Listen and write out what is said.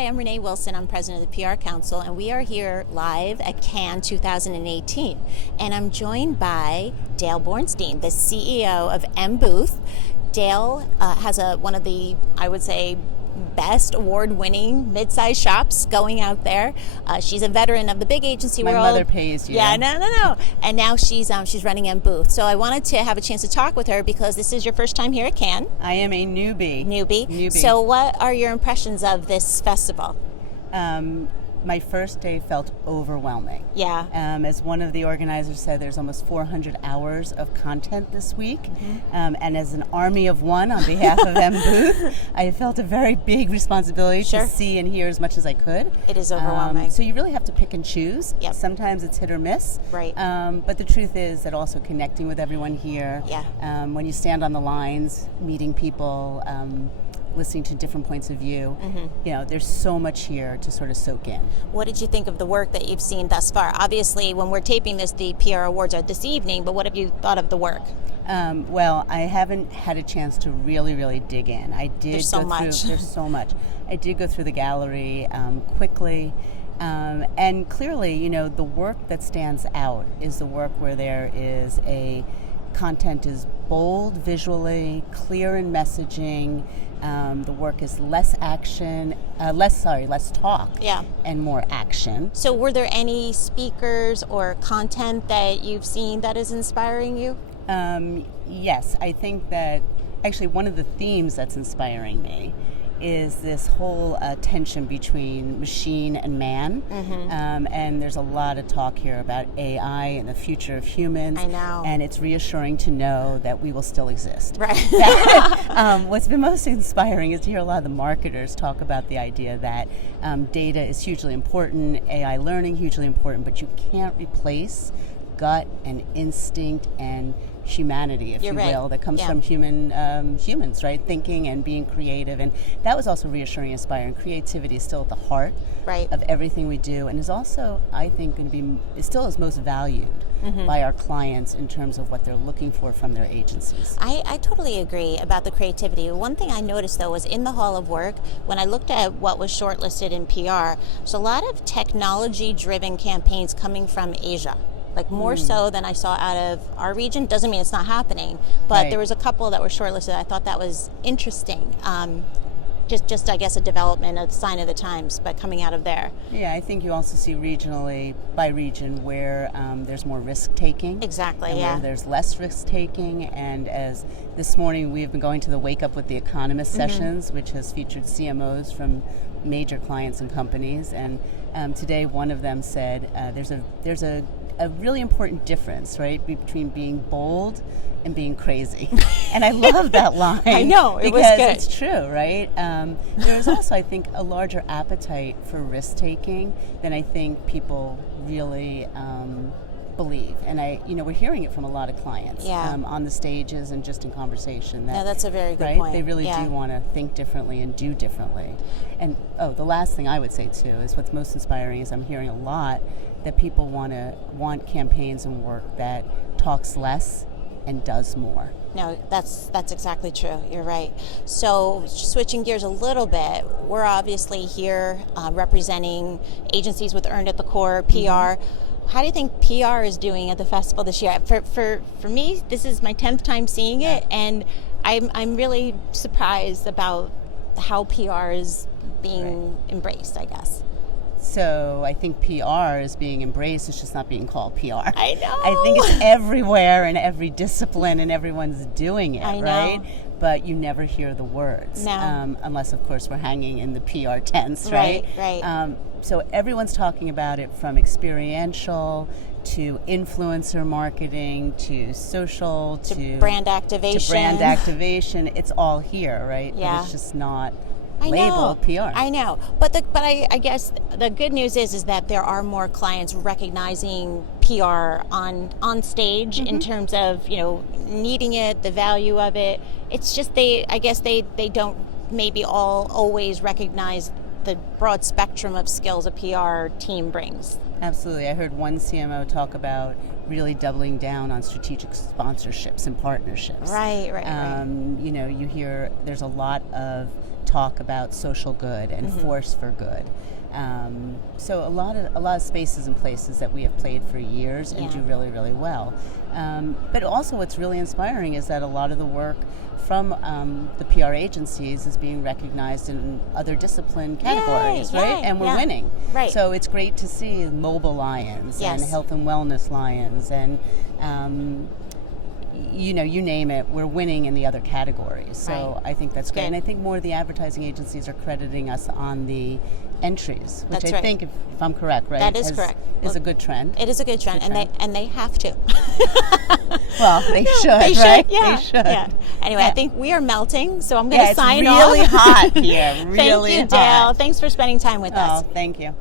Hi, I'm Renee Wilson. I'm president of the PR Council, and we are here live at Cannes 2018. And I'm joined by Dale Bornstein, the CEO of M Booth. Dale has one of the, I would say, best award-winning mid-sized shops going out there. She's a veteran of the big agency world. My mother pays you. Yeah, no. And now she's running M Booth. So I wanted to have a chance to talk with her because this is your first time here at Cannes. I am a newbie. So what are your impressions of this festival? My first day felt overwhelming. Yeah. As one of the organizers said, there's almost 400 hours of content this week. Mm-hmm. And as an army of one on behalf of M Booth, I felt a very big responsibility to see and hear as much as I could. It is overwhelming. So you really have to pick and choose. Yep. Sometimes it's hit or miss. Right. But the truth is that also connecting with everyone here, when you stand on the lines, meeting people, listening to different points of view, there's so much here to sort of soak in. What did you think of the work that you've seen thus far? Obviously, when we're taping this, the PR awards are this evening, but what have you thought of the work? Well, I haven't had a chance to really dig in. There's so much. I did go through the gallery quickly. And clearly, the work that stands out is the work where there is content is bold visually, clear in messaging. The work is less talk, and more action. So were there any speakers or content that you've seen that is inspiring you? Yes, I think that actually one of the themes that's inspiring me is this whole tension between machine and man. And there's a lot of talk here about AI and the future of humans. I know. And it's reassuring to know that we will still exist. Right. What's been most inspiring is to hear a lot of the marketers talk about the idea that data is hugely important, AI learning hugely important, but you can't replace gut and instinct and humanity, if you will, that comes from humans, right? Thinking and being creative. And that was also reassuring, inspiring. Creativity is still at the heart of everything we do, and is also, I think, still is most valued by our clients in terms of what they're looking for from their agencies. I totally agree about the creativity. One thing I noticed, though, was in the Hall of Work, when I looked at what was shortlisted in PR, there's a lot of technology-driven campaigns coming from Asia. Like more so than I saw out of our region. Doesn't mean it's not happening, but there was a couple that were shortlisted. I thought that was interesting. Just I guess a development, a sign of the times, but coming out of there. Yeah, I think you also see regionally, by region, where there's more risk taking. Exactly, where there's less risk taking. And as this morning we've been going to the Wake Up with the Economist sessions, which has featured CMOs from major clients and companies. And today one of them said there's a really important difference, right, between being bold and being crazy. And I love that line. I know, it was good. Because it's true, right? There's also, I think, a larger appetite for risk-taking than I think people really believe. And we're hearing it from a lot of clients on the stages and just in conversation. That's a very good point. They really do want to think differently and do differently. And the last thing I would say too is what's most inspiring is I'm hearing a lot that people want campaigns and work that talks less and does more. No, that's exactly true. You're right. So switching gears a little bit, we're obviously here representing agencies with Earned at the Core, PR. How do you think PR is doing at the festival this year? For me, this is my 10th time seeing it, and I'm really surprised about how PR is being embraced, I guess. So I think PR is being embraced, it's just not being called PR. I know. I think it's everywhere in every discipline and everyone's doing it, right? But you never hear the words. No. Unless, of course, we're hanging in the PR tents, right? Right. So everyone's talking about it, from experiential to influencer marketing to social to brand activation. It's all here, right? Yeah. But it's just not labeled PR. I know, but I guess the good news is that there are more clients recognizing PR on stage in terms of needing it, the value of it. It's just they don't maybe always recognize the broad spectrum of skills a PR team brings. Absolutely. I heard one CMO talk about really doubling down on strategic sponsorships and partnerships. Right. You hear there's a lot of talk about social good and force for good. So a lot of spaces and places that we have played for years and do really, really well. But also what's really inspiring is that a lot of the work from the PR agencies is being recognized in other discipline categories, right? And we're winning. Right. So it's great to see mobile lions and health and wellness lions and you name it, we're winning in the other categories. So I think that's great. And I think more of the advertising agencies are crediting us on the entries, which I think, if I'm correct, right? That is correct. Is a good trend. It is a good trend, and they have to. Well, they should, they right? should, yeah. They should. Yeah. Anyway, I think we are melting, so I'm going to sign off. It's really hot here. Really Thank you, Dale. Thanks for spending time with us. Oh, thank you.